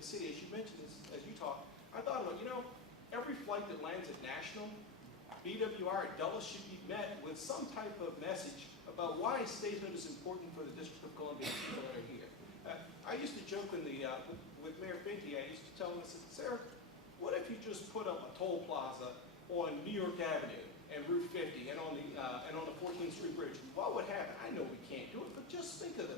the city, as you mentioned this, as you talk, I thought about, every flight that lands at National, BWR at Dulles should be met with some type of message about why statehood is important for the District of Columbia and people that are here. I used to joke with Mayor Finke, I used to tell him, I said, Sarah, what if you just put up a toll plaza on New York Avenue and Route 50 and on the 14th Street Bridge? What would happen? I know we can't do it, but just think of the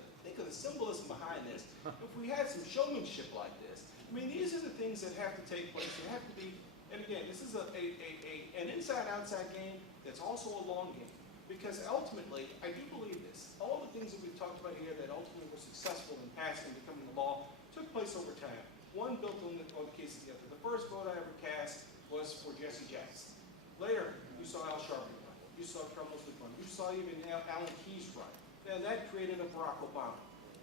symbolism behind this. If we had some showmanship like this, I mean, these are the things that have to take place. They have to be, and again, this is an inside-outside game that's also a long game. Because ultimately, I do believe this. All the things that we've talked about here that ultimately were successful in passing and becoming the law took place over time. One built on the case of the other. The first vote I ever cast was for Jesse Jackson. Later, you saw Al Sharpton run. You saw Carlos run. You saw even Alan Keyes run. Now that created a Barack Obama.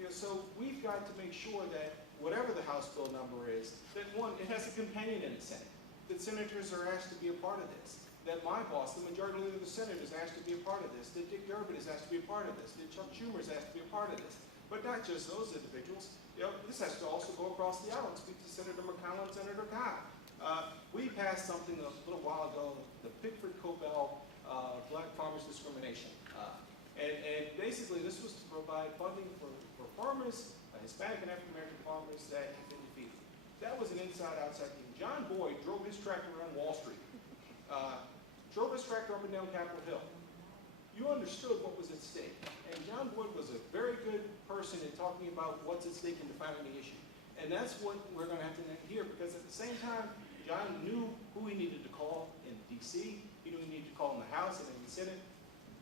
So we've got to make sure that whatever the House bill number is, that one, it has a companion in the Senate. That senators are asked to be a part of this. That my boss, the majority leader of the Senate, is asked to be a part of this. That Dick Durbin is asked to be a part of this. That Chuck Schumer is asked to be a part of this. But not just those individuals. This has to also go across the aisle and speak to Senator McConnell and Senator Cobb. We passed something a little while ago, the Pickford-Cobell Black Farmers Discrimination. And basically, this was to provide funding for farmers, Hispanic and African-American farmers that have been defeated. That was an inside-outside game. John Boyd drove his tractor around Wall Street. Drove his tractor up and down Capitol Hill. You understood what was at stake. And John Boyd was a very good person in talking about what's at stake and defining the issue. And that's what we're going to have to hear, because at the same time, John knew who he needed to call in D.C., he knew he needed to call in the House and in the Senate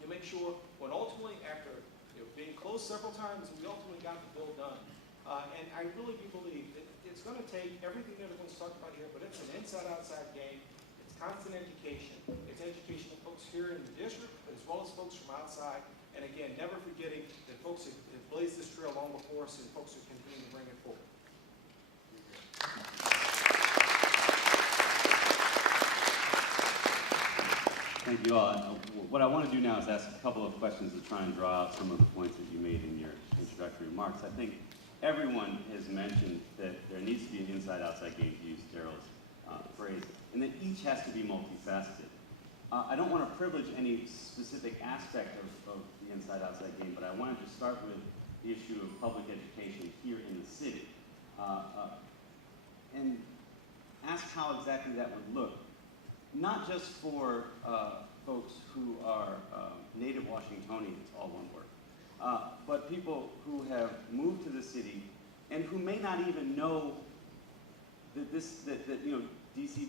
to make sure when ultimately, after being closed several times, we ultimately got the bill done. And I really do believe that it's going to take everything that everyone's talked about here, but it's an inside-outside game. It's constant education. It's education of folks here in the district, as well as folks from outside. And again, never forgetting that folks have blazed this trail long before us, and folks are continuing to bring it forward. Thank you all. What I want to do now is ask a couple of questions to try and draw out some of the points that you made in your introductory remarks. I think everyone has mentioned that there needs to be an inside-outside game, to use Daryl's phrase, and that each has to be multifaceted. I don't want to privilege any specific aspect of the inside-outside game, but I wanted to start with the issue of public education here in the city, and ask how exactly that would look. Not just for folks who are native Washingtonians, all one word, but people who have moved to the city and who may not even know that DC